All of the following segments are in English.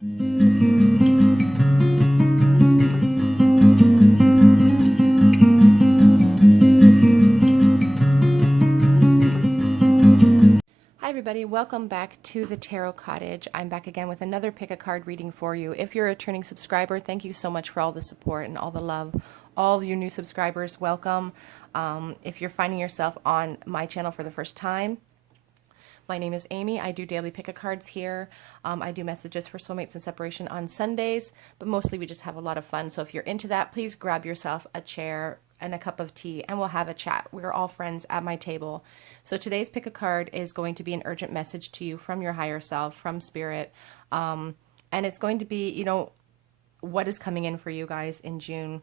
Hi everybody, welcome back to the Tarot Cottage. I'm back again with another pick a card reading for you. If you're a returning subscriber, thank you so much for all the support and all the love. All of you new subscribers, welcome. If you're finding yourself on my channel for the first time, my name is Amy. I do daily pick a cards here. I do messages for soulmates and separation on Sundays, but mostly we just have a lot of fun. So if you're into that, please grab yourself a chair and a cup of tea and we'll have a chat. We're all friends at my table. So today's pick a card is going to be an urgent message to you from your higher self, from spirit. And it's going to be, you know, what is coming in for you guys in June.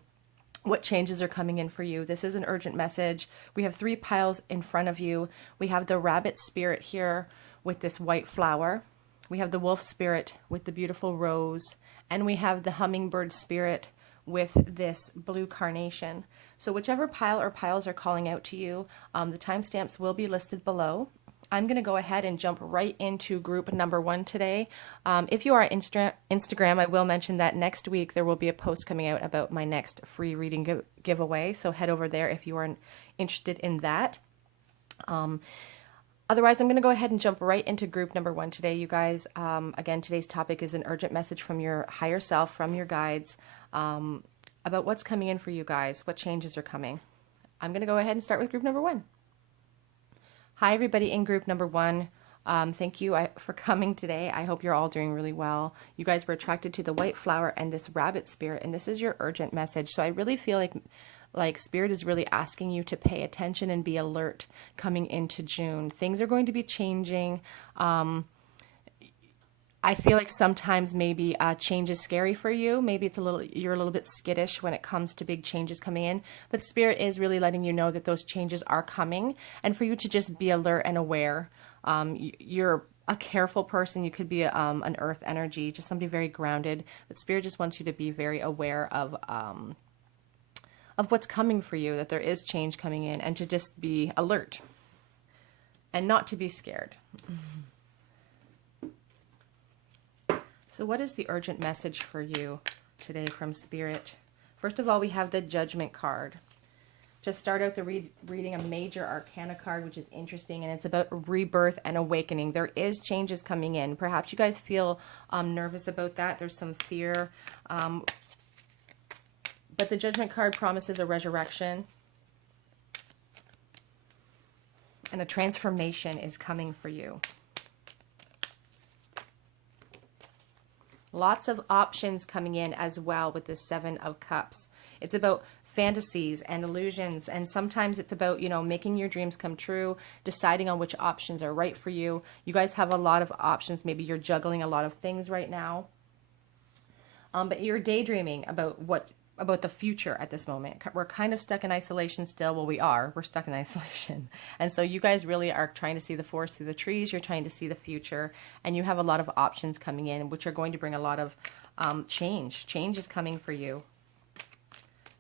What changes are coming in for you? This is an urgent message. We have 3 piles in front of you. We have the rabbit spirit here with this white flower. We have the wolf spirit with the beautiful rose. And we have the hummingbird spirit with this blue carnation. So whichever pile or piles are calling out to you, the timestamps will be listed below. I'm going to go ahead and jump right into group number 1 today. If you are Instagram, I will mention that next week there will be a post coming out about my next free reading giveaway. So head over there if you are interested in that. Otherwise, I'm going to go ahead and jump right into group number 1 today, you guys. Again, today's topic is an urgent message from your higher self, from your guides, about what's coming in for you guys, what changes are coming. I'm going to go ahead and start with group number 1. Hi, everybody in group number 1. Thank you for coming today. I hope you're all doing really well. You guys were attracted to the white flower and this rabbit spirit, and this is your urgent message. So I really feel like spirit is really asking you to pay attention and be alert coming into June. Things are going to be changing. I feel like sometimes maybe change is scary for you. Maybe you're a little bit skittish when it comes to big changes coming in, but spirit is really letting you know that those changes are coming and for you to just be alert and aware. You're a careful person. You could be an earth energy, just somebody very grounded, but spirit just wants you to be very aware of what's coming for you, that there is change coming in, and to just be alert and not to be scared. So what is the urgent message for you today from Spirit? First of all, we have the Judgment card. To start out the reading, a major arcana card, which is interesting, and it's about rebirth and awakening. There is changes coming in. Perhaps you guys feel nervous about that. There's some fear. But the Judgment card promises a resurrection. And a transformation is coming for you. Lots of options coming in as well with this 7 of Cups. It's about fantasies and illusions, and sometimes it's about, you know, making your dreams come true, deciding on which options are right for you. You guys have a lot of options. Maybe you're juggling a lot of things right now. But you're daydreaming about the future at this moment. We're kind of stuck in isolation still. Well, we're stuck in isolation. And so you guys really are trying to see the forest through the trees. You're trying to see the future, and you have a lot of options coming in, which are going to bring a lot of change. Change is coming for you,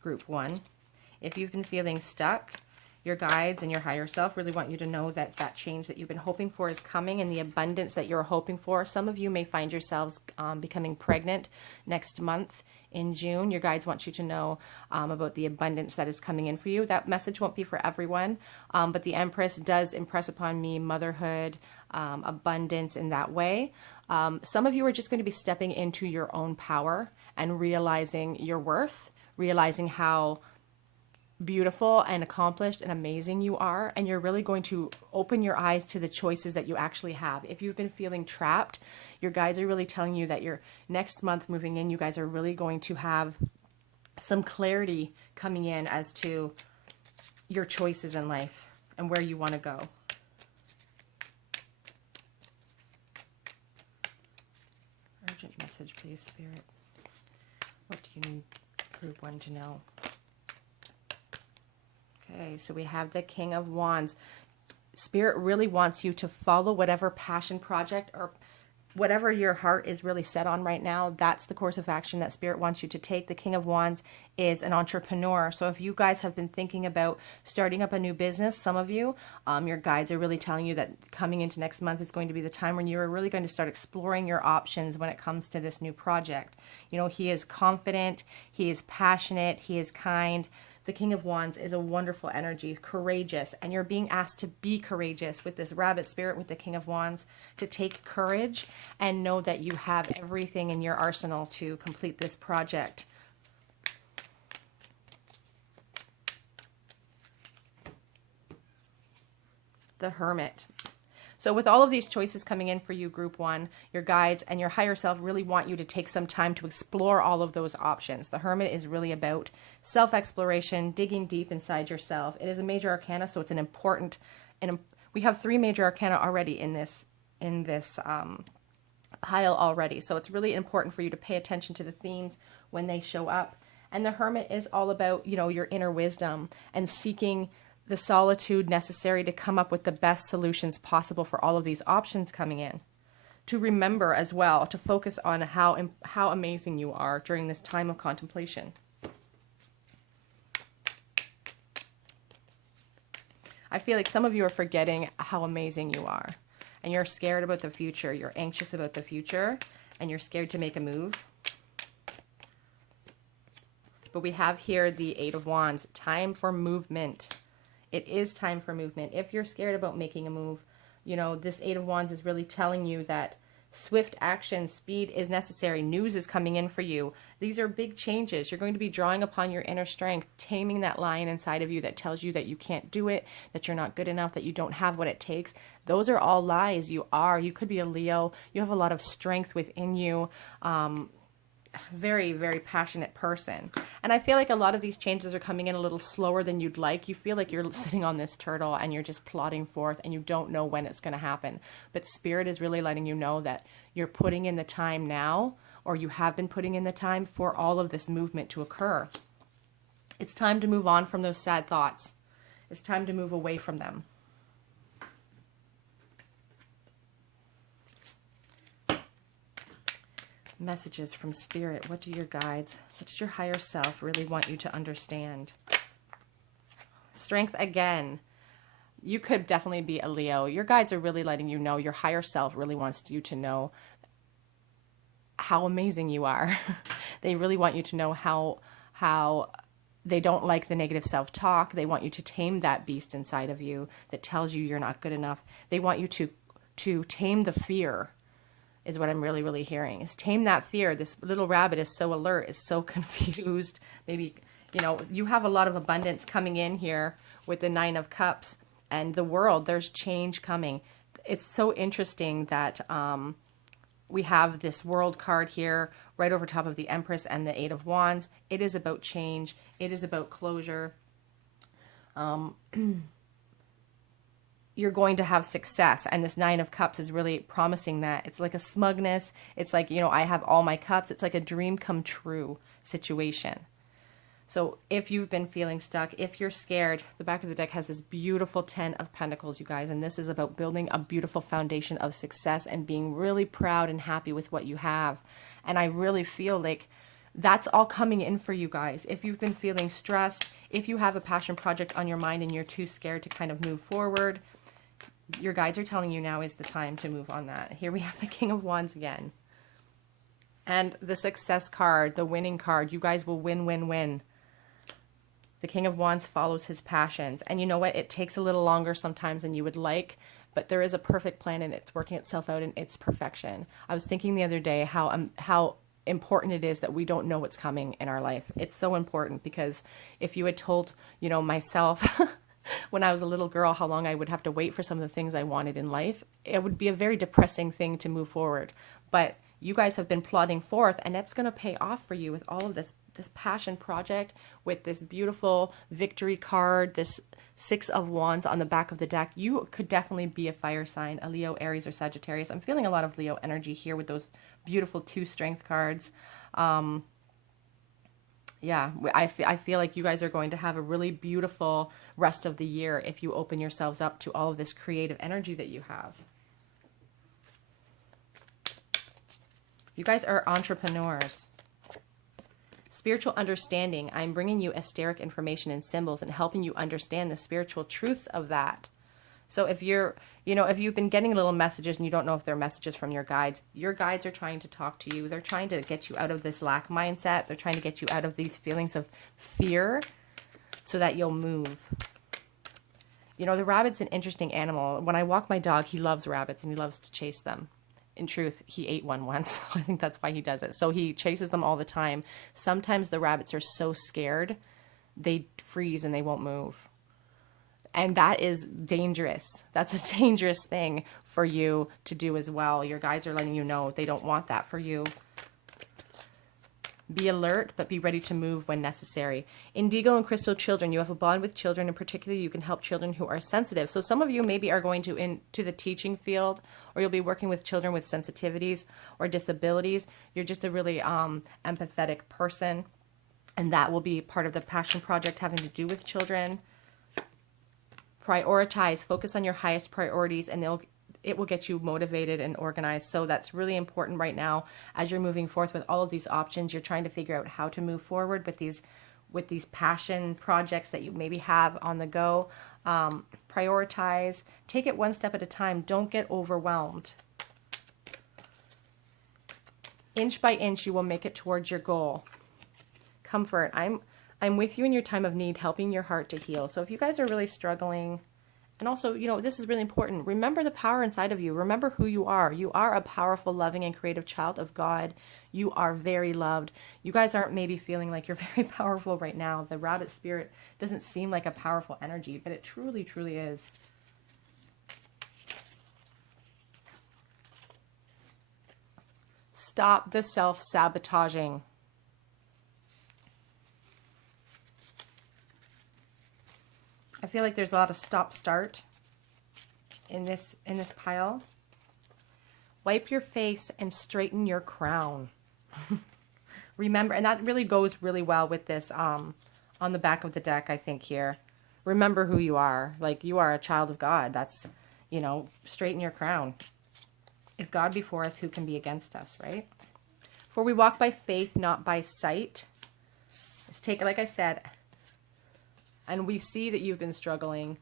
group 1. If you've been feeling stuck, your guides and your higher self really want you to know that that change that you've been hoping for is coming, and the abundance that you're hoping for. Some of you may find yourselves becoming pregnant next month in June. Your guides want you to know about the abundance that is coming in for you. That message won't be for everyone, but the Empress does impress upon me motherhood, abundance in that way. Some of you are just going to be stepping into your own power and realizing your worth, realizing how beautiful and accomplished and amazing you are, and you're really going to open your eyes to the choices that you actually have. If you've been feeling trapped, your guides are really telling you that your next month moving in, you guys are really going to have some clarity coming in as to your choices in life and where you want to go. Urgent message, please, Spirit. What do you need group 1 to know? Okay, so we have the King of Wands. Spirit really wants you to follow whatever passion project or whatever your heart is really set on right now, that's the course of action that Spirit wants you to take. The King of Wands is an entrepreneur. So if you guys have been thinking about starting up a new business, some of you, your guides are really telling you that coming into next month is going to be the time when you're really going to start exploring your options when it comes to this new project. You know, he is confident, he is passionate, he is kind. The King of Wands is a wonderful energy, courageous, and you're being asked to be courageous with this rabbit spirit, with the King of Wands, to take courage and know that you have everything in your arsenal to complete this project. The Hermit. So with all of these choices coming in for you, Group 1, your guides and your higher self really want you to take some time to explore all of those options. The Hermit is really about self-exploration, digging deep inside yourself. It is a major arcana, so it's an important, and we have 3 major arcana already in this pile already. So it's really important for you to pay attention to the themes when they show up. And the Hermit is all about, you know, your inner wisdom and seeking the solitude necessary to come up with the best solutions possible for all of these options coming in. To remember as well, to focus on how amazing you are during this time of contemplation. I feel like some of you are forgetting how amazing you are. And you're scared about the future. You're anxious about the future. And you're scared to make a move. But we have here the 8 of Wands. Time for movement. It is time for movement. If you're scared about making a move, you know, this 8 of Wands is really telling you that swift action, speed is necessary. News is coming in for you. These are big changes. You're going to be drawing upon your inner strength, taming that lion inside of you that tells you that you can't do it, that you're not good enough, that you don't have what it takes. Those are all lies. You are. You could be a Leo. You have a lot of strength within you. Very, very passionate person. And I feel like a lot of these changes are coming in a little slower than you'd like. You feel like you're sitting on this turtle and you're just plodding forth and you don't know when it's going to happen. But Spirit is really letting you know that you're putting in the time now, or you have been putting in the time for all of this movement to occur. It's time to move on from those sad thoughts. It's time to move away from them. Messages from Spirit. What do your guides, what does your higher self really want you to understand? Strength again. You could definitely be a Leo. Your guides are really letting you know, your higher self really wants you to know how amazing you are. They really want you to know how they don't like the negative self-talk. They want you to tame that beast inside of you that tells you you're not good enough. They want you to tame the fear, is what I'm really, really hearing, is tame that fear. This little rabbit is so alert, is so confused. Maybe, you know, you have a lot of abundance coming in here with the 9 of Cups and the world. There's change coming. It's so interesting that we have this world card here right over top of the Empress and the 8 of Wands. It is about change. It is about closure. You're going to have success. And this 9 of Cups is really promising that. It's like a smugness. It's like, you know, I have all my cups. It's like a dream come true situation. So if you've been feeling stuck, if you're scared, the back of the deck has this beautiful 10 of Pentacles, you guys. And this is about building a beautiful foundation of success and being really proud and happy with what you have. And I really feel like that's all coming in for you guys. If you've been feeling stressed, if you have a passion project on your mind and you're too scared to kind of move forward, your guides are telling you now is the time to move on that. Here we have the King of Wands again. And the success card, the winning card. You guys will win, win, win. The King of Wands follows his passions. And you know what? It takes a little longer sometimes than you would like, but there is a perfect plan and it's working itself out in its perfection. I was thinking the other day how important it is that we don't know what's coming in our life. It's so important, because if you had told, you know, myself when I was a little girl how long I would have to wait for some of the things I wanted in life, it would be a very depressing thing to move forward. But you guys have been plodding forth, and it's going to pay off for you with all of this passion project, with this beautiful victory card, this 6 of Wands on the back of the deck. You could definitely be a fire sign, a Leo, Aries, or Sagittarius. I'm feeling a lot of Leo energy here with those beautiful 2 strength cards. Yeah, I feel like you guys are going to have a really beautiful rest of the year if you open yourselves up to all of this creative energy that you have. You guys are entrepreneurs. Spiritual understanding. I'm bringing you esoteric information and symbols and helping you understand the spiritual truths of that. So if you're, if you've been getting little messages and you don't know if they're messages from your guides are trying to talk to you. They're trying to get you out of this lack mindset. They're trying to get you out of these feelings of fear so that you'll move. The rabbit's an interesting animal. When I walk my dog, he loves rabbits and he loves to chase them. In truth, he ate one once. I think that's why he does it. So he chases them all the time. Sometimes the rabbits are so scared, they freeze and they won't move. And that is dangerous. That's a dangerous thing for you to do as well. Your guides are letting you know they don't want that for you. Be alert, but be ready to move when necessary. Indigo and crystal children. You have a bond with children. In particular, you can help children who are sensitive. So some of you maybe are going into the teaching field, or you'll be working with children with sensitivities or disabilities. You're just a really empathetic person, and that will be part of the passion project having to do with children. Prioritize. Focus on your highest priorities, and it will get you motivated and organized. So that's really important right now as you're moving forth with all of these options. You're trying to figure out how to move forward with these passion projects that you maybe have on the go. Prioritize. Take it one step at a time. Don't get overwhelmed. Inch by inch, you will make it towards your goal. Comfort. I'm with you in your time of need, helping your heart to heal. So if you guys are really struggling, and also, this is really important. Remember the power inside of you. Remember who you are. You are a powerful, loving, and creative child of God. You are very loved. You guys aren't maybe feeling like you're very powerful right now. The rabbit spirit doesn't seem like a powerful energy, but it truly, truly is. Stop the self-sabotaging. I feel like there's a lot of stop-start in this pile. Wipe your face and straighten your crown. Remember, and that really goes really well with this on the back of the deck, I think here. Remember who you are. Like, you are a child of God. That's, straighten your crown. If God be for us, who can be against us, right? For we walk by faith, not by sight. Let's take it, like I said, and we see that you've been struggling.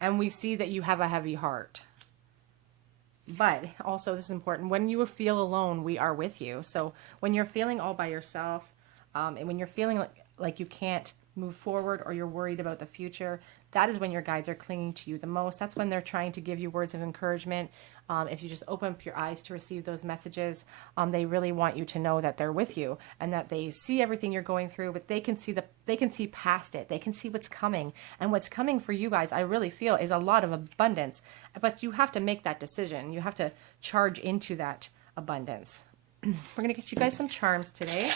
And we see that you have a heavy heart. But also, this is important, when you feel alone, we are with you. So when you're feeling all by yourself, and when you're feeling like you can't move forward or you're worried about the future, that is when your guides are clinging to you the most. That's when they're trying to give you words of encouragement. If you just open up your eyes to receive those messages, they really want you to know that they're with you and that they see everything you're going through, but they can see past it. They can see what's coming. And what's coming for you guys, I really feel, is a lot of abundance. But you have to make that decision. You have to charge into that abundance. We're going to get you guys some charms today.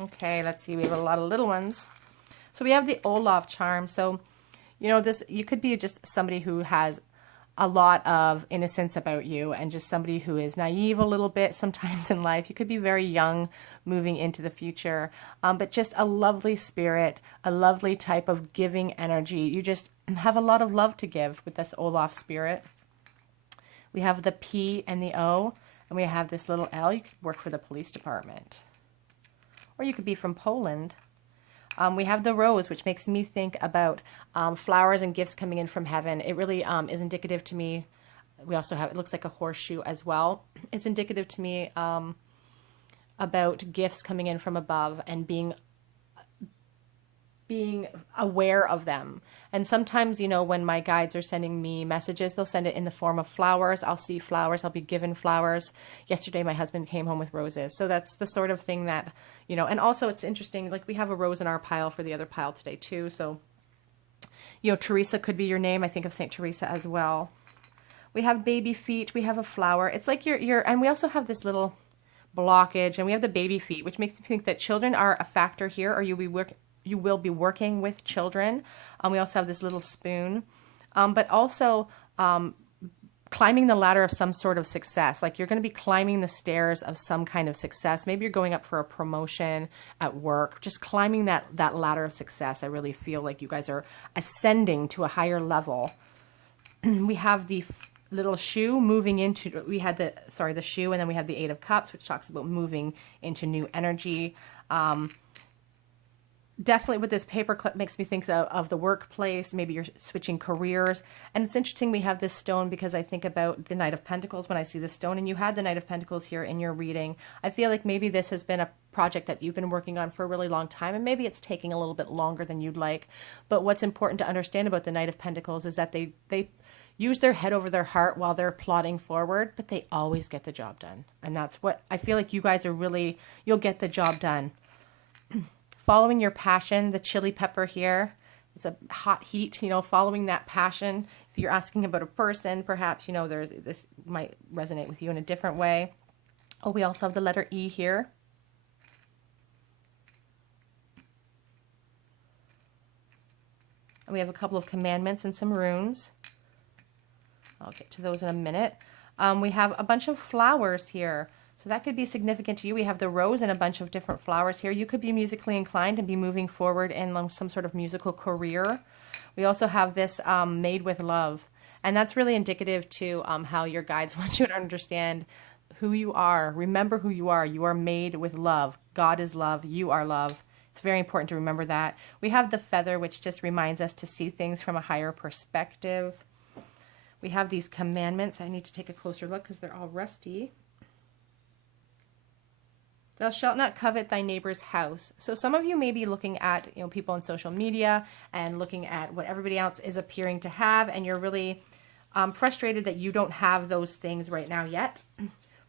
Okay, let's see. We have a lot of little ones. So we have the Olaf charm. So, this, you could be just somebody who has a lot of innocence about you and just somebody who is naive a little bit sometimes in life. You could be very young moving into the future, but just a lovely spirit, a lovely type of giving energy. You just have a lot of love to give with this Olaf spirit. We have the P and the O, and we have this little L. You could work for the police department. Or you could be from Poland. We have the rose, which makes me think about flowers and gifts coming in from heaven. It really is indicative to me. We also have, it looks like a horseshoe as well. It's indicative to me about gifts coming in from above and being aware of them. And sometimes, when my guides are sending me messages, they'll send it in the form of flowers. I'll see flowers. I'll be given flowers. Yesterday, my husband came home with roses. So that's the sort of thing that, and also it's interesting, like we have a rose in our pile for the other pile today too. So, Teresa could be your name. I think of St. Teresa as well. We have baby feet. We have a flower. It's like and we also have this little blockage, and we have the baby feet, which makes me think that children are a factor here, or you will be working with children. We also have this little spoon, but also climbing the ladder of some sort of success. Like you're going to be climbing the stairs of some kind of success. Maybe you're going up for a promotion at work, just climbing that ladder of success. I really feel like you guys are ascending to a higher level. We have the little shoe moving into, we had the shoe, and then we have the 8 of Cups, which talks about moving into new energy. Definitely with this paperclip makes me think of the workplace. Maybe you're switching careers. And it's interesting we have this stone because I think about the Knight of Pentacles when I see this stone, and you had the Knight of Pentacles here in your reading. I feel like maybe this has been a project that you've been working on for a really long time, and maybe it's taking a little bit longer than you'd like. But what's important to understand about the Knight of Pentacles is that they use their head over their heart while they're plodding forward, but they always get the job done. And that's what I feel like you guys are really, you'll get the job done. Following your passion, the chili pepper here, it's a hot heat, you know, following that passion. If you're asking about a person, perhaps, you know, this might resonate with you in a different way. Oh, we also have the letter E here. And we have a couple of commandments and some runes. I'll get to those in a minute. We have a bunch of flowers here. So that could be significant to you. We have the rose and a bunch of different flowers here. You could be musically inclined and be moving forward in some sort of musical career. We also have this made with love. And that's really indicative to how your guides want you to understand who you are. Remember who you are. You are made with love. God is love. You are love. It's very important to remember that. We have the feather, which just reminds us to see things from a higher perspective. We have these commandments. I need to take a closer look because they're all rusty. Thou shalt not covet thy neighbor's house. So some of you may be looking at, you know, people on social media and looking at what everybody else is appearing to have, and you're really frustrated that you don't have those things right now yet.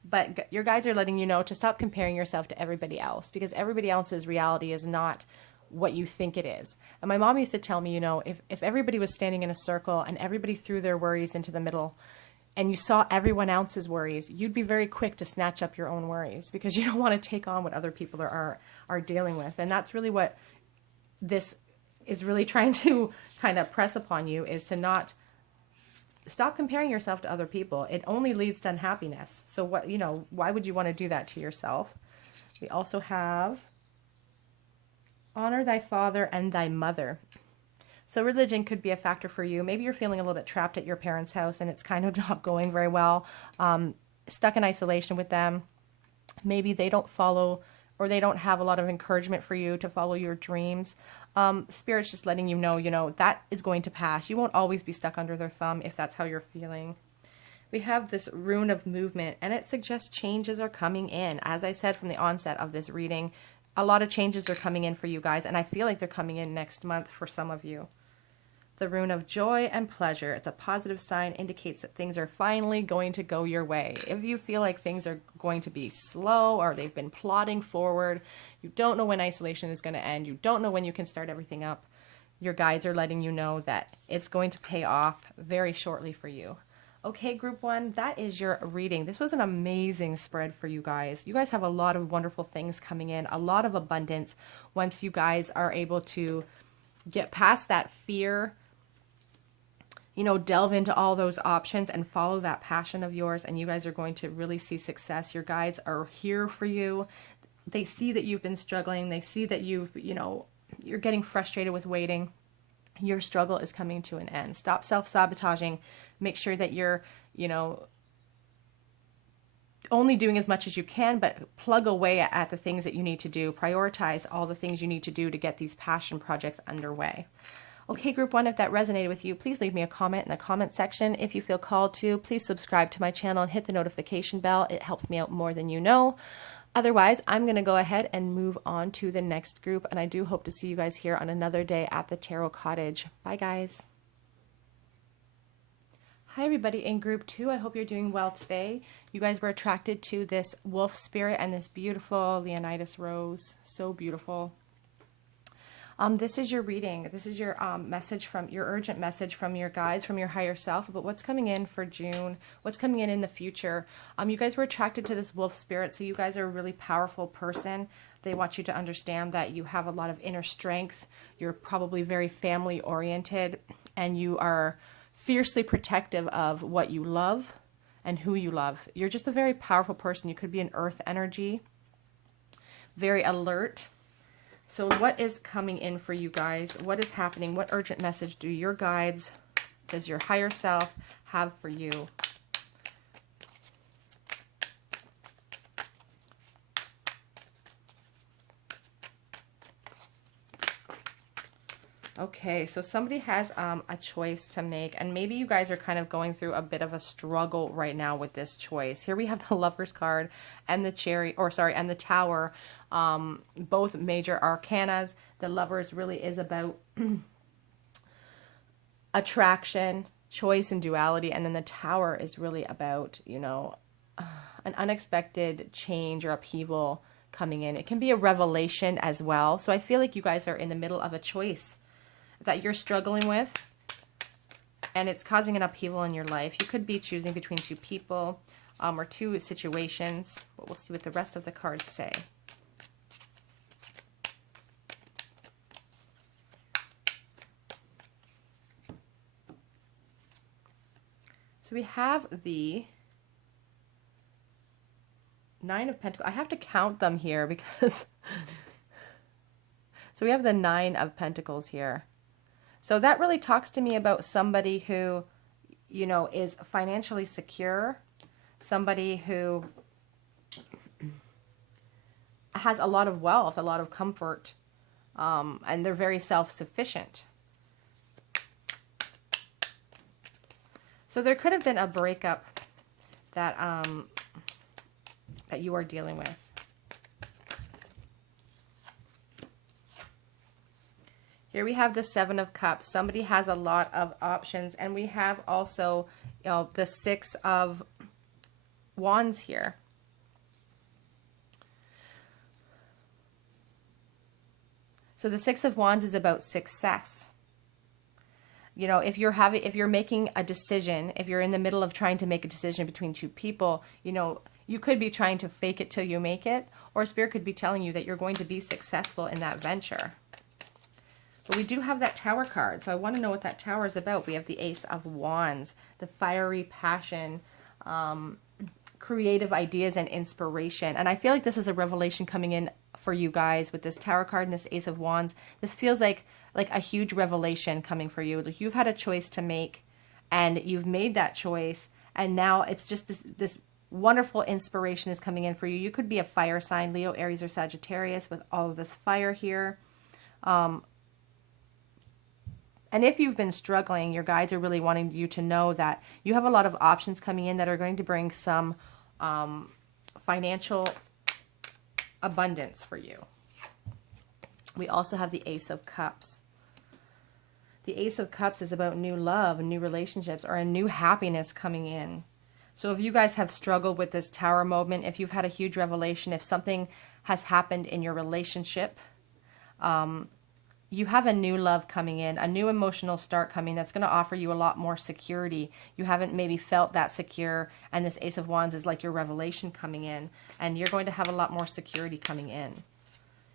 But your guides are letting you know to stop comparing yourself to everybody else, because everybody else's reality is not what you think it is. And my mom used to tell me, you know, if everybody was standing in a circle and everybody threw their worries into the middle, and you saw everyone else's worries, you'd be very quick to snatch up your own worries because you don't want to take on what other people are dealing with. And that's really what this is really trying to kind of press upon you, is to not stop comparing yourself to other people. It only leads to unhappiness. So what, you know, why would you want to do that to yourself? We also have honor thy father and thy mother. So religion could be a factor for you. Maybe you're feeling a little bit trapped at your parents' house and it's kind of not going very well. Stuck in isolation with them. Maybe they don't follow, or they don't have a lot of encouragement for you to follow your dreams. Spirit's just letting you know, that is going to pass. You won't always be stuck under their thumb if that's how you're feeling. We have this rune of movement, and it suggests changes are coming in. As I said from the onset of this reading, a lot of changes are coming in for you guys, and I feel like they're coming in next month for some of you. The rune of joy and pleasure. It's a positive sign, indicates that things are finally going to go your way. If you feel like things are going to be slow or they've been plodding forward, you don't know when isolation is going to end, you don't know when you can start everything up, your guides are letting you know that it's going to pay off very shortly for you. Okay, group 1, that is your reading. This was an amazing spread for you guys. You guys have a lot of wonderful things coming in, a lot of abundance once you guys are able to get past that fear, you know, delve into all those options and follow that passion of yours, and you guys are going to really see success. Your guides are here for you. They see that you've been struggling. They see that you're getting frustrated with waiting. Your struggle is coming to an end. Stop self-sabotaging. Make sure that you're, only doing as much as you can, but plug away at the things that you need to do. Prioritize all the things you need to do to get these passion projects underway. Okay, group 1, if that resonated with you, please leave me a comment in the comment section. If you feel called to, please subscribe to my channel and hit the notification bell. It helps me out more than you know. Otherwise, I'm going to go ahead and move on to the next group, and I do hope to see you guys here on another day at the Tarot Cottage. Bye, guys. Hi, everybody in group 2. I hope you're doing well today. You guys were attracted to this wolf spirit and this beautiful Leonidas rose. So beautiful. This is your reading. This is your your urgent message from your guides, from your higher self, about what's coming in for June, what's coming in the future. You guys were attracted to this wolf spirit, so you guys are a really powerful person. They want you to understand that you have a lot of inner strength. You're probably very family oriented, and you are fiercely protective of what you love and who you love. You're just a very powerful person. You could be an earth energy, very alert. So what is coming in for you guys? What is happening? What urgent message do your guides, does your higher self have for you? Okay, so somebody has a choice to make, and maybe you guys are kind of going through a bit of a struggle right now with this choice. Here we have the Lover's card and the and the Tower, both major arcanas. The Lovers really is about attraction, choice, and duality, and then the Tower is really about, you know, an unexpected change or upheaval coming in. It can be a revelation as well. So I feel like you guys are in the middle of a choice that you're struggling with, and it's causing an upheaval in your life. You could be choosing between two people or two situations, but we'll see what the rest of the cards say. So we have the Nine of Pentacles. I have to count them here because so we have the Nine of Pentacles here. So that really talks to me about somebody who, you know, is financially secure, somebody who has a lot of wealth, a lot of comfort, and they're very self-sufficient. So there could have been a breakup that that you are dealing with. Here we have the Seven of Cups. Somebody has a lot of options, and we have also, you know, the Six of Wands here. So the Six of Wands is about success. You know, if you're making a decision, if you're in the middle of trying to make a decision between two people, you know, you could be trying to fake it till you make it, or Spirit could be telling you that you're going to be successful in that venture. But we do have that Tower card, so I want to know what that Tower is about. We have the Ace of Wands, the fiery passion, creative ideas and inspiration. And I feel like this is a revelation coming in for you guys with this Tower card and this Ace of Wands. This feels like a huge revelation coming for you. Like you've had a choice to make, and you've made that choice, and now it's just this wonderful inspiration is coming in for you. You could be a fire sign, Leo, Aries, or Sagittarius, with all of this fire here. And if you've been struggling, your guides are really wanting you to know that you have a lot of options coming in that are going to bring some financial abundance for you. We also have the Ace of Cups. The Ace of Cups is about new love and new relationships, or a new happiness coming in. So if you guys have struggled with this Tower moment, if you've had a huge revelation, if something has happened in your relationship, you have a new love coming in, a new emotional start coming that's going to offer you a lot more security. You haven't maybe felt that secure, and this Ace of Wands is like your revelation coming in, and you're going to have a lot more security coming in.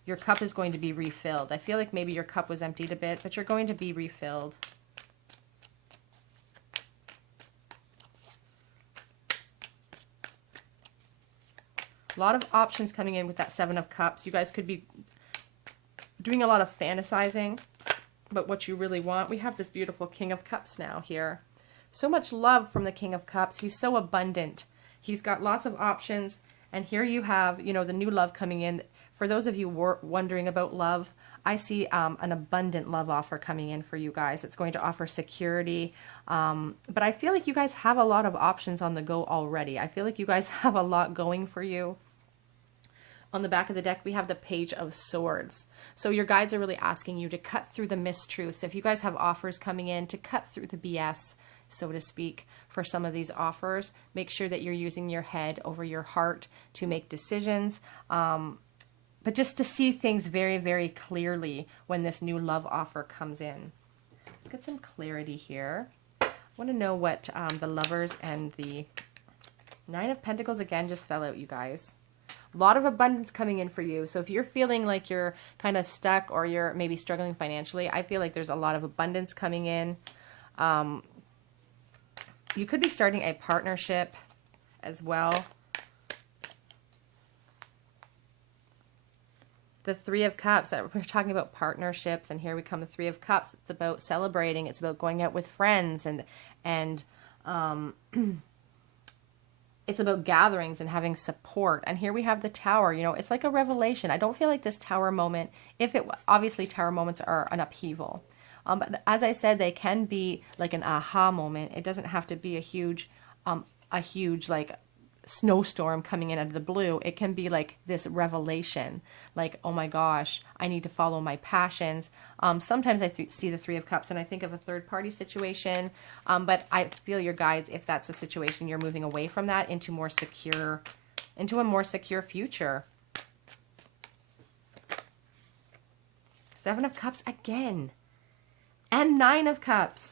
Your cup is going to be refilled. I feel like maybe your cup was emptied a bit, but you're going to be refilled. A lot of options coming in with that Seven of Cups. You guys could be doing a lot of fantasizing about what you really want. We have this beautiful King of Cups now here. So much love from the King of Cups. He's so abundant. He's got lots of options. And here you have, you know, the new love coming in. For those of you wondering about love, I see an abundant love offer coming in for you guys. It's going to offer security. But I feel like you guys have a lot of options on the go already. I feel like you guys have a lot going for you. On the back of the deck, we have the Page of Swords. So your guides are really asking you to cut through the mistruths. If you guys have offers coming in, to cut through the BS, so to speak, for some of these offers. Make sure that you're using your head over your heart to make decisions. But just to see things very, very clearly when this new love offer comes in. Let's get some clarity here. I want to know what the Lovers and the Nine of Pentacles again just fell out, you guys. A lot of abundance coming in for you. So if you're feeling like you're kind of stuck, or you're maybe struggling financially, I feel like there's a lot of abundance coming in. You could be starting a partnership as well. The Three of Cups, we're talking about partnerships, and here we come, the Three of Cups. It's about celebrating. It's about going out with friends, and it's about gatherings and having support. And here we have the Tower. You know, it's like a revelation. I don't feel like this Tower moment, obviously Tower moments are an upheaval. But as I said, they can be like an aha moment. It doesn't have to be a huge like snowstorm coming in out of the blue. It can be like this revelation, like, oh my gosh, I need to follow my passions. Sometimes I see the Three of Cups and I think of a third party situation, but I feel your guides, if that's a situation, you're moving away from that into a more secure future. Seven of Cups again, and Nine of Cups.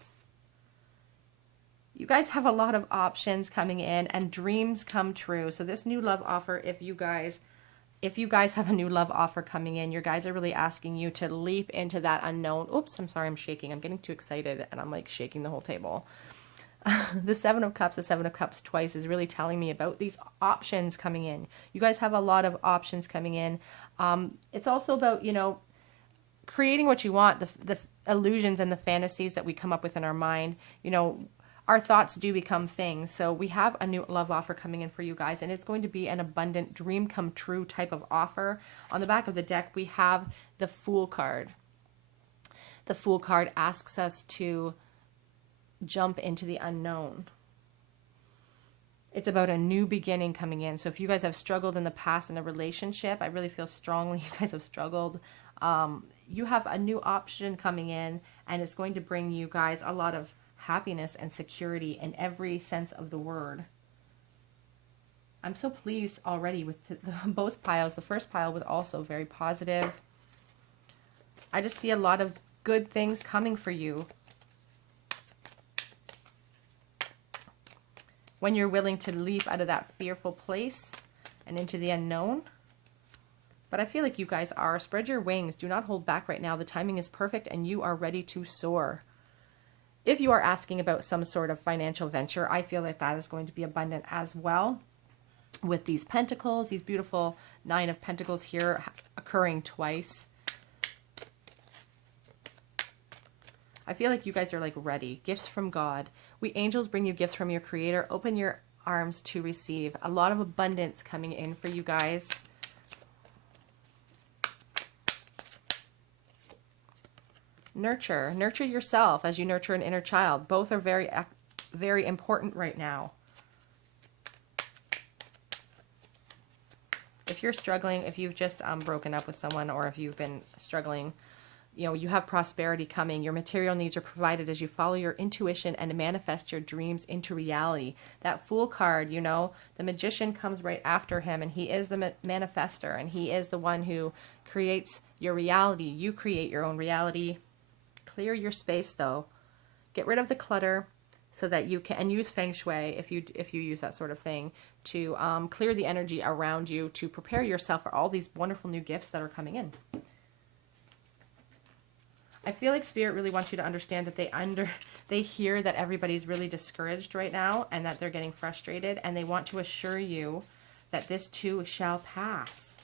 You guys have a lot of options coming in and dreams come true. So this new love offer, if you guys have a new love offer coming in, your guys are really asking you to leap into that unknown. Oops, I'm sorry, I'm shaking. I'm getting too excited and I'm like shaking the whole table. The Seven of Cups twice is really telling me about these options coming in. You guys have a lot of options coming in. It's also about, you know, creating what you want, the illusions and the fantasies that we come up with in our mind. You know, our thoughts do become things. So we have a new love offer coming in for you guys, and it's going to be an abundant dream come true type of offer. On the back of the deck, we have the Fool card. The Fool card asks us to jump into the unknown. It's about a new beginning coming in. So if you guys have struggled in the past in a relationship, I really feel strongly you guys have struggled. You have a new option coming in, and it's going to bring you guys a lot of happiness and security in every sense of the word. I'm so pleased already with both piles. The first pile was also very positive. I just see a lot of good things coming for you when you're willing to leap out of that fearful place and into the unknown. But I feel like you guys are. Spread your wings. Do not hold back right now. The timing is perfect and you are ready to soar. If you are asking about some sort of financial venture, I feel like that is going to be abundant as well. With these pentacles, these beautiful Nine of Pentacles here occurring twice. I feel like you guys are like ready. Gifts from God. We angels bring you gifts from your Creator. Open your arms to receive. A lot of abundance coming in for you guys. Nurture. Nurture yourself as you nurture an inner child. Both are very, very important right now. If you're struggling, if you've just broken up with someone, or if you've been struggling, you know, you have prosperity coming. Your material needs are provided as you follow your intuition and manifest your dreams into reality. That Fool card, you know, the Magician comes right after him, and he is the manifester, and he is the one who creates your reality. You create your own reality. Clear your space though. Get rid of the clutter so that you can, and use Feng Shui if you use that sort of thing to clear the energy around you, to prepare yourself for all these wonderful new gifts that are coming in. I feel like Spirit really wants you to understand that they hear that everybody's really discouraged right now and that they're getting frustrated, and they want to assure you that this too shall pass.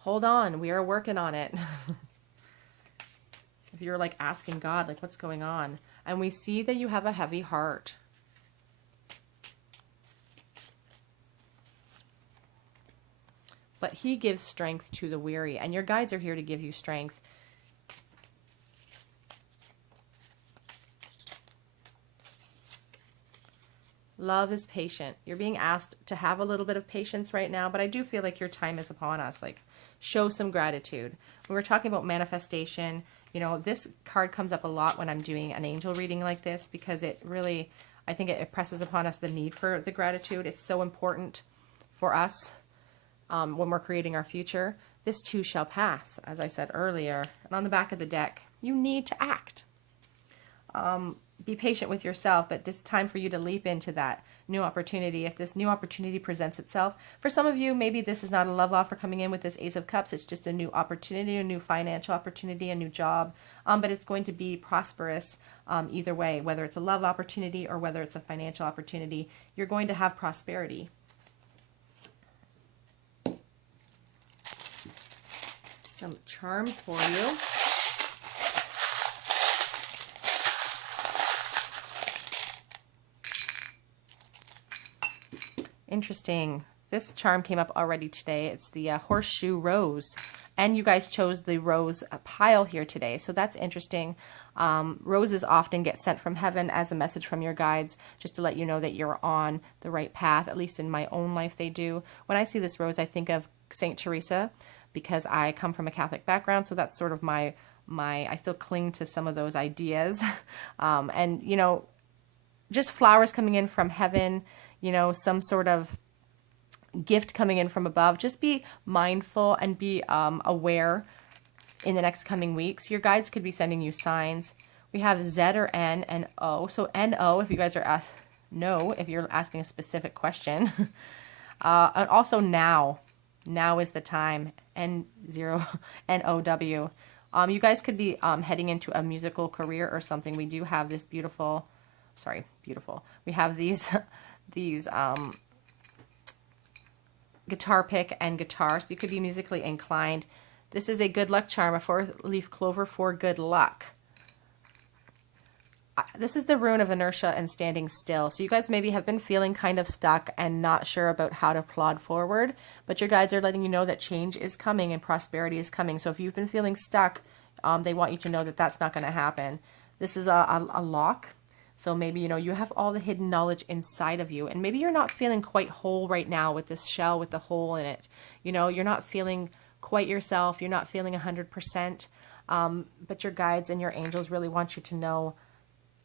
Hold on, we are working on it. If you're like asking God, like, what's going on? And we see that you have a heavy heart. But He gives strength to the weary, and your guides are here to give you strength. Love is patient. You're being asked to have a little bit of patience right now, but I do feel like your time is upon us. Like, show some gratitude. When we're talking about manifestation, you know, this card comes up a lot when I'm doing an angel reading like this, because it really, I think it presses upon us the need for the gratitude. It's so important for us when we're creating our future. This too shall pass, as I said earlier. And on the back of the deck, you need to act. Be patient with yourself, but it's time for you to leap into that new opportunity. If this new opportunity presents itself, for some of you, maybe this is not a love offer coming in with this Ace of Cups. It's just a new opportunity, a new financial opportunity, a new job. But it's going to be prosperous either way, whether it's a love opportunity or whether it's a financial opportunity. You're going to have prosperity. Some charms for you. Interesting. This charm came up already today. It's the horseshoe rose. And you guys chose the rose pile here today. So that's interesting. Roses often get sent from heaven as a message from your guides, just to let you know that you're on the right path. At least in my own life they do. When I see this rose, I think of Saint Teresa, because I come from a Catholic background. So that's sort of my I still cling to some of those ideas. And, you know, just flowers coming in from heaven, you know, some sort of gift coming in from above. Just be mindful and be aware in the next coming weeks. Your guides could be sending you signs. We have Z or N and O. So N-O if you guys are if you're asking a specific question. And also now. Now is the time. N0, N-O-W. You guys could be heading into a musical career or something. We do have this beautiful. We have these guitar pick and guitar, so you could be musically inclined. This is a good luck charm, a 4-leaf clover for good luck. This is the rune of inertia and standing still. So you guys maybe have been feeling kind of stuck and not sure about how to plod forward, but your guides are letting you know that change is coming and prosperity is coming. So if you've been feeling stuck, they want you to know that that's not going to happen. This is a lock. So maybe, you know, you have all the hidden knowledge inside of you, and maybe you're not feeling quite whole right now with this shell with the hole in it. You know, you're not feeling quite yourself. You're not feeling 100%. But your guides and your angels really want you to know,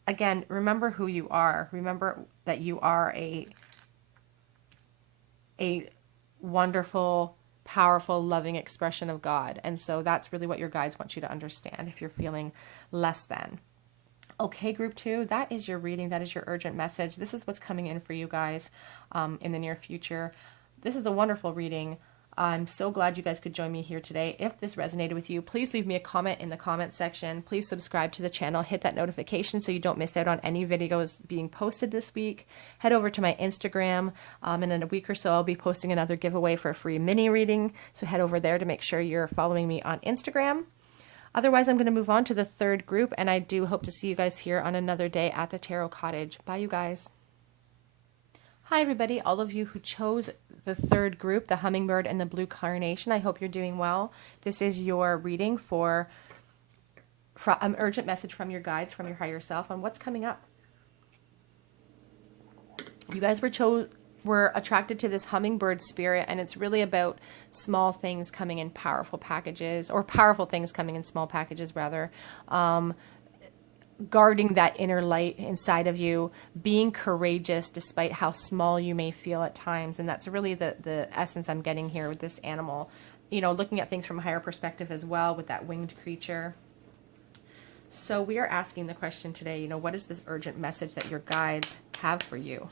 again, remember who you are. Remember that you are a wonderful, powerful, loving expression of God. And so that's really what your guides want you to understand if you're feeling less than. Okay, group 2, that is your reading. That is your urgent message. This is what's coming in for you guys in the near future. This is a wonderful reading. I'm so glad you guys could join me here today. If this resonated with you, please leave me a comment in the comment section. Please subscribe to the channel. Hit that notification so you don't miss out on any videos being posted this week. Head over to my Instagram. In a week or so, I'll be posting another giveaway for a free mini reading. So head over there to make sure you're following me on Instagram. Otherwise, I'm going to move on to the third group, and I do hope to see you guys here on another day at the Tarot Cottage. Bye, you guys. Hi, everybody. All of you who chose the third group, the Hummingbird and the Blue Carnation, I hope you're doing well. This is your reading for an urgent message from your guides, from your higher self, on what's coming up. You guys were attracted to this hummingbird spirit, and it's really about small things coming in powerful packages, or powerful things coming in small packages rather. Guarding that inner light inside of you, being courageous despite how small you may feel at times. And that's really the essence I'm getting here with this animal. You know, looking at things from a higher perspective as well with that winged creature. So we are asking the question today, you know, what is this urgent message that your guides have for you?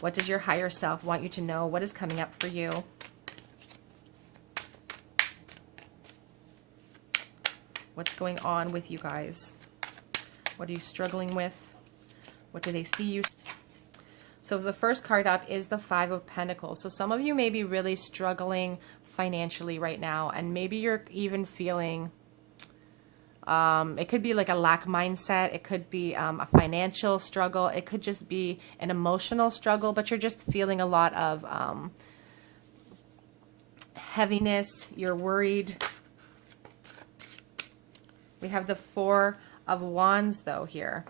What does your higher self want you to know? What is coming up for you? What's going on with you guys? What are you struggling with? What do they see you? So the first card up is the Five of Pentacles. So some of you may be really struggling financially right now, and maybe you're even feeling, it could be like a lack mindset. It could be a financial struggle. It could just be an emotional struggle, but you're just feeling a lot of heaviness. You're worried. We have the Four of Wands though here.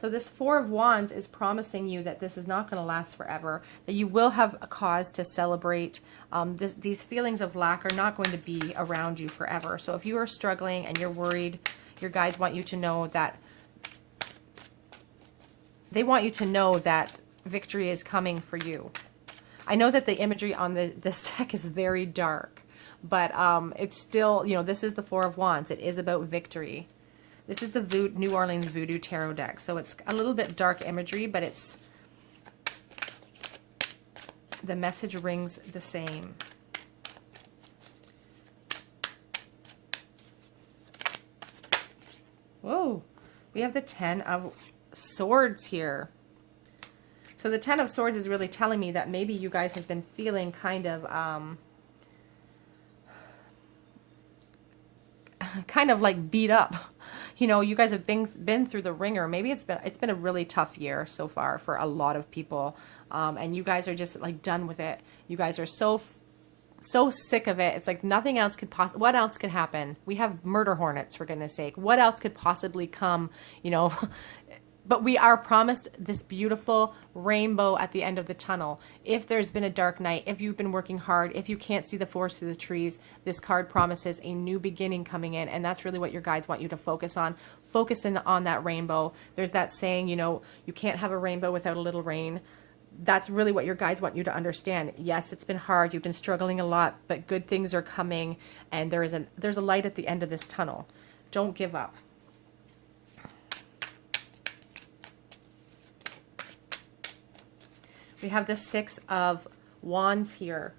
So this Four of Wands is promising you that this is not going to last forever, that you will have a cause to celebrate. These feelings of lack are not going to be around you forever. So if you are struggling and you're worried, your guides want you to know that victory is coming for you. I know that the imagery on this deck is very dark, but it's still, you know, this is the Four of Wands. It is about victory. This is the New Orleans Voodoo Tarot deck, so it's a little bit dark imagery, but it's the message rings the same. Whoa, we have the 10 of Swords here. So the 10 of Swords is really telling me that maybe you guys have been feeling kind of like beat up. You know, you guys have been through the ringer. Maybe it's been a really tough year so far for a lot of people, and you guys are just like done with it. You guys are so sick of it. It's like nothing else could possibly. What else could happen? We have murder hornets, for goodness sake. What else could possibly come? You know. But we are promised this beautiful rainbow at the end of the tunnel. If there's been a dark night, if you've been working hard, if you can't see the forest through the trees, this card promises a new beginning coming in. And that's really what your guides want you to focus on. Focus in on that rainbow. There's that saying, you know, you can't have a rainbow without a little rain. That's really what your guides want you to understand. Yes, it's been hard. You've been struggling a lot, but good things are coming. And there's a light at the end of this tunnel. Don't give up. We have the 6 of Wands here.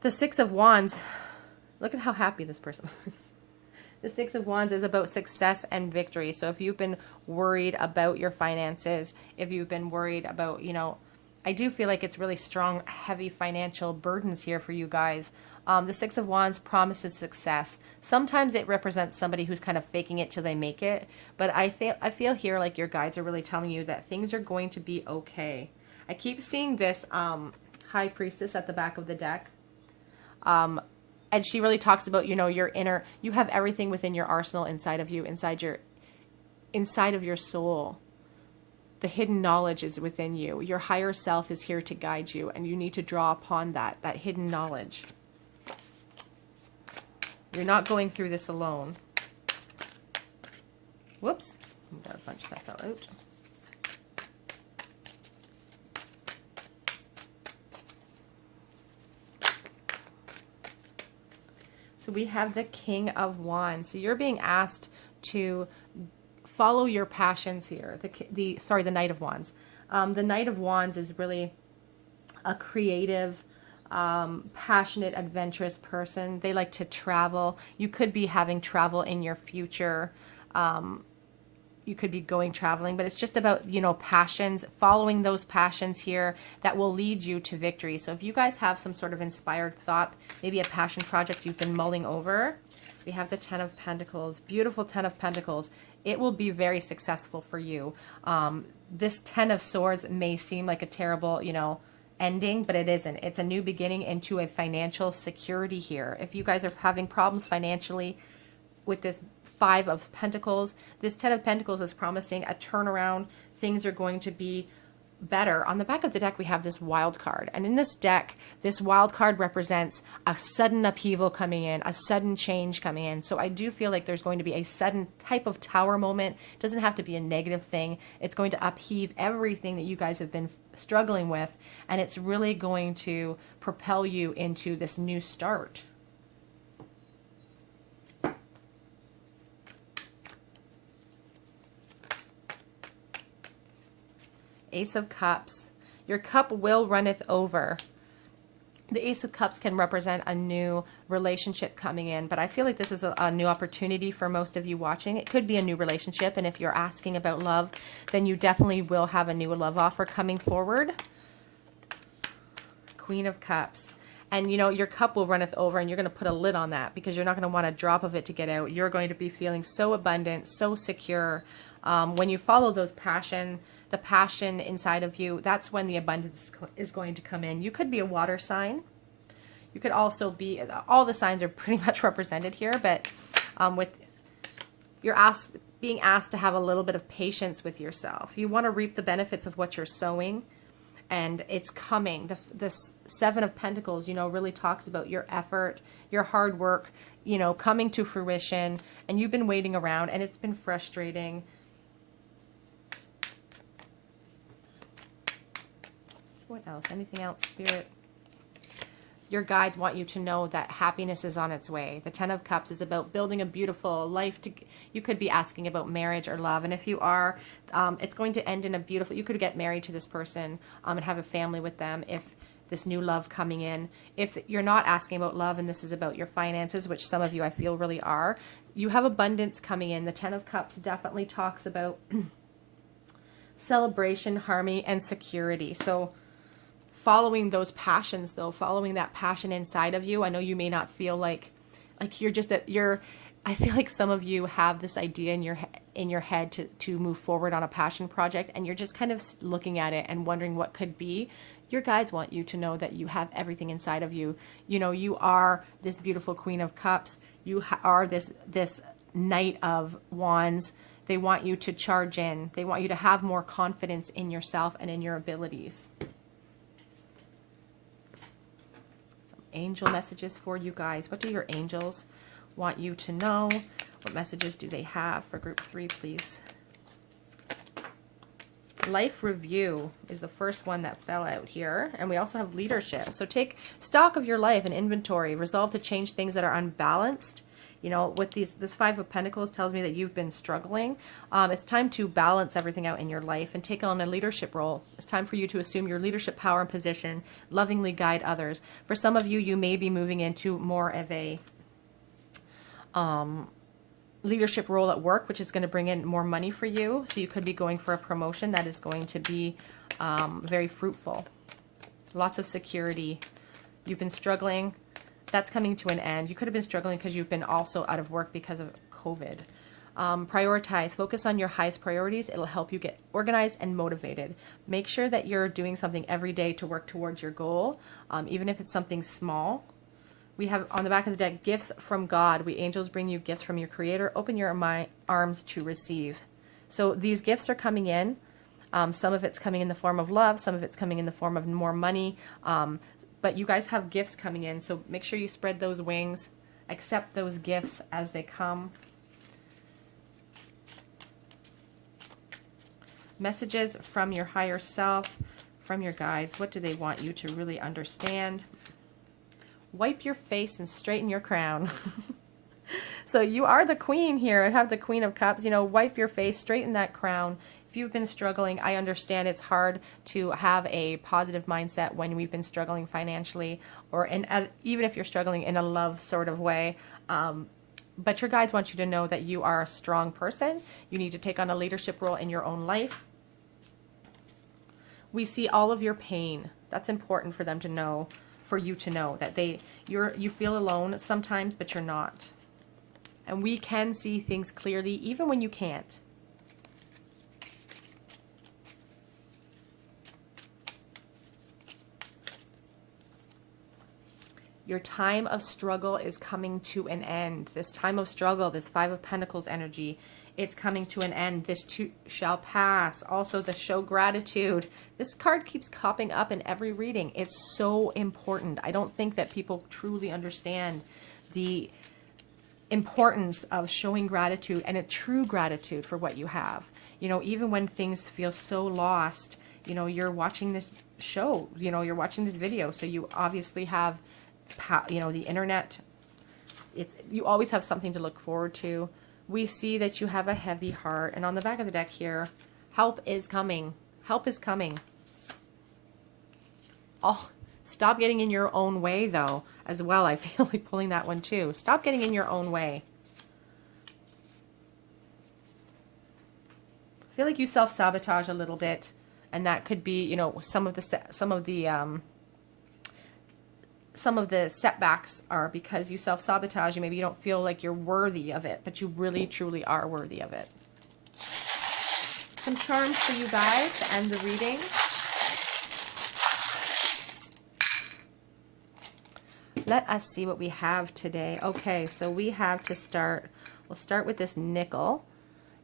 The 6 of Wands, look at how happy this person is. The 6 of Wands is about success and victory. So if you've been worried about your finances, if you've been worried about, you know, I do feel like it's really strong, heavy financial burdens here for you guys. The 6 of Wands promises success. Sometimes it represents somebody who's kind of faking it till they make it. But I feel here like your guides are really telling you that things are going to be okay. I keep seeing this High Priestess at the back of the deck. And she really talks about, you know, your inner, you have everything within your arsenal inside of you, inside of your soul. The hidden knowledge is within you. Your higher self is here to guide you, and you need to draw upon that hidden knowledge. You're not going through this alone. Whoops. I've got a bunch that fell out. So we have the King of Wands. So you're being asked to follow your passions here. The Knight of Wands. The Knight of Wands is really a creative, passionate, adventurous person. They like to travel. You could be having travel in your future. You could be going traveling, but it's just about, you know, passions, following those passions here that will lead you to victory. So if you guys have some sort of inspired thought, maybe a passion project you've been mulling over, we have the 10 of Pentacles, beautiful 10 of Pentacles. It will be very successful for you. This 10 of Swords may seem like a terrible, you know, ending, but it isn't. It's a new beginning into a financial security here. If you guys are having problems financially with this 5 of Pentacles, this 10 of Pentacles is promising a turnaround. Things are going to be better. On the back of the deck, we have this wild card. And in this deck, this wild card represents a sudden upheaval coming in, a sudden change coming in. So I do feel like there's going to be a sudden type of tower moment. It doesn't have to be a negative thing. It's going to upheave everything that you guys have been struggling with. And it's really going to propel you into this new start. Ace of Cups. Your cup will runneth over. The Ace of Cups can represent a new relationship coming in, but I feel like this is a new opportunity for most of you watching. It could be a new relationship, and if you're asking about love, then you definitely will have a new love offer coming forward. Queen of Cups. And, you know, your cup will runneth over, and you're going to put a lid on that because you're not going to want a drop of it to get out. You're going to be feeling so abundant, so secure. When you follow those the passion inside of you, that's when the abundance is going to come in. You could be a water sign. You could also be, all the signs are pretty much represented here, but you're being asked to have a little bit of patience with yourself. You want to reap the benefits of what you're sowing, and it's coming. This 7 of Pentacles, you know, really talks about your effort, your hard work, you know, coming to fruition, and you've been waiting around, and it's been frustrating. What else? Anything else, Spirit? your guides want you to know that happiness is on its way. The Ten of Cups is about building a beautiful life. You could be asking about marriage or love, and if you are, it's going to end in a beautiful, you could get married to this person and have a family with them if this new love coming in. If you're not asking about love and this is about your finances, which some of you I feel really are, you have abundance coming in. The Ten of Cups definitely talks about celebration, harmony, and security. So following those passions, though, following that passion inside of you. I know you may not feel like you're just I feel like some of you have this idea in your head to move forward on a passion project, and you're just kind of looking at it and wondering what could be. Your guides want you to know that you have everything inside of you. You know, you are this beautiful Queen of Cups. You are this Knight of Wands. They want you to charge in. They want you to have more confidence in yourself and in your abilities. Angel messages for you guys. What do your angels want you to know? What messages do they have for group 3, please? Life review is the first one that fell out here. And we also have leadership. So take stock of your life and inventory. Resolve to change things that are unbalanced. You know, with this Five of Pentacles tells me that you've been struggling. It's time to balance everything out in your life and take on a leadership role. It's time for you to assume your leadership power and position, lovingly guide others. For some of you, you may be moving into more of a leadership role at work, which is going to bring in more money for you. So you could be going for a promotion that is going to be very fruitful. Lots of security. You've been struggling. That's coming to an end. You could have been struggling because you've been also out of work because of COVID. Prioritize. Focus on your highest priorities. It'll help you get organized and motivated. Make sure that you're doing something every day to work towards your goal, even if it's something small. We have on the back of the deck, gifts from God. We angels bring you gifts from your Creator. Open your arms to receive. So these gifts are coming in. Some of it's coming in the form of love. Some of it's coming in the form of more money. But you guys have gifts coming in, so make sure you spread those wings. Accept those gifts as they come. Messages from your higher self, from your guides. What do they want you to really understand? Wipe your face and straighten your crown. So you are the queen here. I have the Queen of Cups. You know, wipe your face, straighten that crown. If you've been struggling, I understand it's hard to have a positive mindset when we've been struggling financially, or even if you're struggling in a love sort of way. But your guides want you to know that you are a strong person. You need to take on a leadership role in your own life. We see all of your pain. That's important for them to know, for you to know that you feel alone sometimes, but you're not. And we can see things clearly even when you can't. Your time of struggle is coming to an end. This time of struggle, this Five of Pentacles energy, it's coming to an end. This too shall pass. Also, the show gratitude. This card keeps popping up in every reading. It's so important. I don't think that people truly understand the importance of showing gratitude and a true gratitude for what you have. You know, even when things feel so lost, you know, you're watching this show, you know, you're watching this video. So you obviously have, you know, the internet. You always have something to look forward to. We see that you have a heavy heart, and on the back of the deck here, help is coming. Help is coming. Oh, stop getting in your own way though, as well. I feel like pulling that one too. Stop getting in your own way. I feel like you self-sabotage a little bit, and that could be, you know, some of the setbacks are because you self-sabotage. Maybe you don't feel like you're worthy of it, but you really, truly are worthy of it. Some charms for you guys to end the reading. Let us see what we have today. Okay, so we have to start, we'll start with this nickel.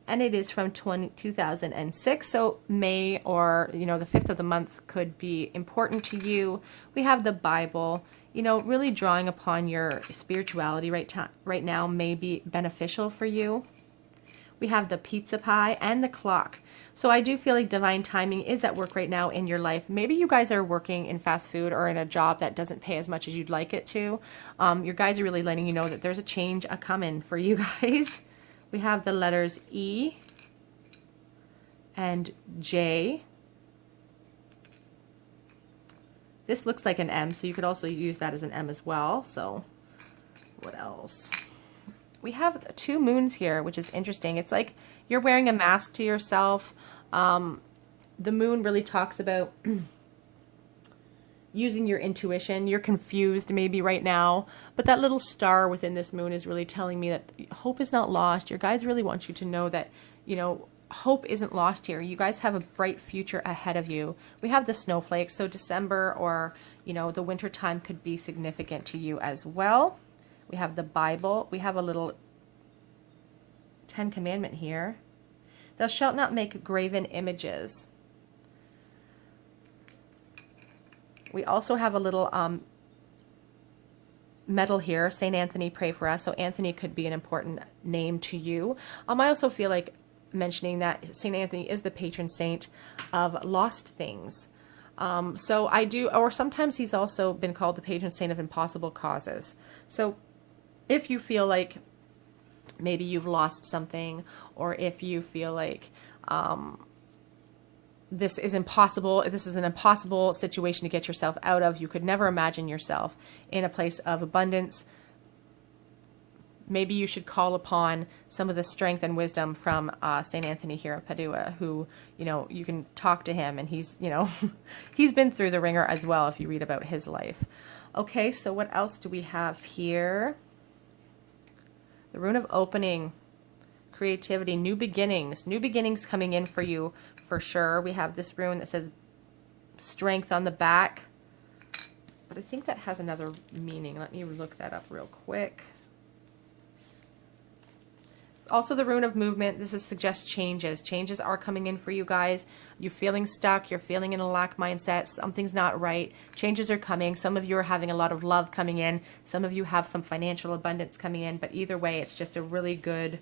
And it is from 2006, so May, or, you know, the 5th of the month could be important to you. We have the Bible. You know, really drawing upon your spirituality right now may be beneficial for you. We have the pizza pie and the clock. So I do feel like divine timing is at work right now in your life. Maybe you guys are working in fast food or in a job that doesn't pay as much as you'd like it to. Your guys are really letting you know that there's a change a-coming for you guys. We have the letters E and J. This looks like an M, so you could also use that as an M as well. So what else? We have 2 moons here, which is interesting. It's like you're wearing a mask to yourself. The moon really talks about using your intuition. You're confused maybe right now, but that little star within this moon is really telling me that hope is not lost. Your guys really want you to know that, you know, hope isn't lost here. You guys have a bright future ahead of you. We have the snowflakes, so December or, you know, the winter time could be significant to you as well. We have the Bible. We have a little 10 commandment here. Thou shalt not make graven images. We also have a little medal here. Saint Anthony, pray for us. So Anthony could be an important name to you. I also feel like mentioning that Saint Anthony is the patron saint of lost things. So I do, or sometimes he's also been called the patron saint of impossible causes. So if you feel like maybe you've lost something, or if you feel like this is impossible, this is an impossible situation to get yourself out of, you could never imagine yourself in a place of abundance, maybe you should call upon some of the strength and wisdom from St. Anthony here of Padua, who, you know, you can talk to him, and he's, you know, he's been through the ringer as well if you read about his life. Okay, so what else do we have here? The rune of opening, creativity, new beginnings coming in for you for sure. We have this rune that says strength on the back, but I think that has another meaning. Let me look that up real quick. It's also the rune of movement. This is suggest changes. Changes are coming in for you guys. You're feeling stuck. You're feeling in a lack mindset. Something's not right. Changes are coming. Some of you are having a lot of love coming in. Some of you have some financial abundance coming in. But either way, it's just a really good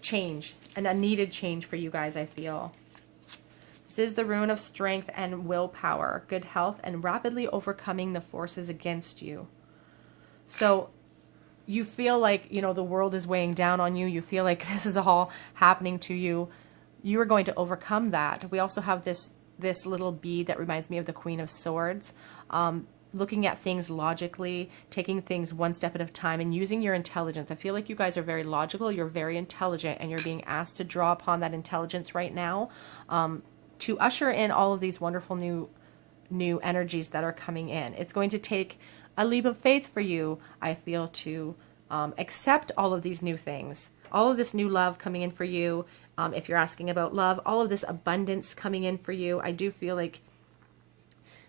change, and a needed change for you guys, I feel. This is the rune of strength and willpower, good health, and rapidly overcoming the forces against you. So you feel like, you know, the world is weighing down on you. You feel like this is all happening to you. You are going to overcome that. We also have this little bead that reminds me of the Queen of Swords. Looking at things logically, taking things one step at a time, and using your intelligence. I feel like you guys are very logical, you're very intelligent, and you're being asked to draw upon that intelligence right now to usher in all of these wonderful new energies that are coming in. It's going to take a leap of faith for you, I feel, to accept all of these new things, all of this new love coming in for you. If you're asking about love, all of this abundance coming in for you. I do feel like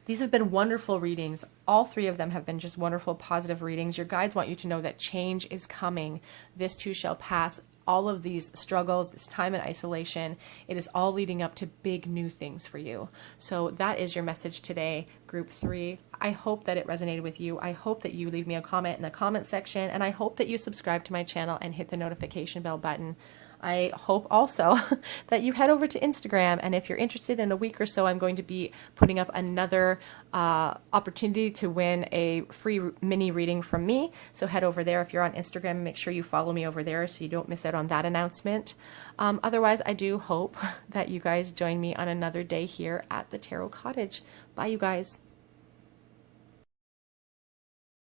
these have been wonderful readings. All 3 of them have been just wonderful, positive readings. Your guides want you to know that change is coming. This too shall pass. All of these struggles, this time in isolation, it is all leading up to big new things for you. So that is your message today, group 3. I hope that it resonated with you. I hope that you leave me a comment in the comment section, and I hope that you subscribe to my channel and hit the notification bell button. I hope also that you head over to Instagram, and if you're interested, in a week or so I'm going to be putting up another opportunity to win a free mini reading from me. So head over there if you're on Instagram, and make sure you follow me over there so you don't miss out on that announcement. Otherwise, I do hope that you guys join me on another day here at the Tarot Cottage. Bye, you guys.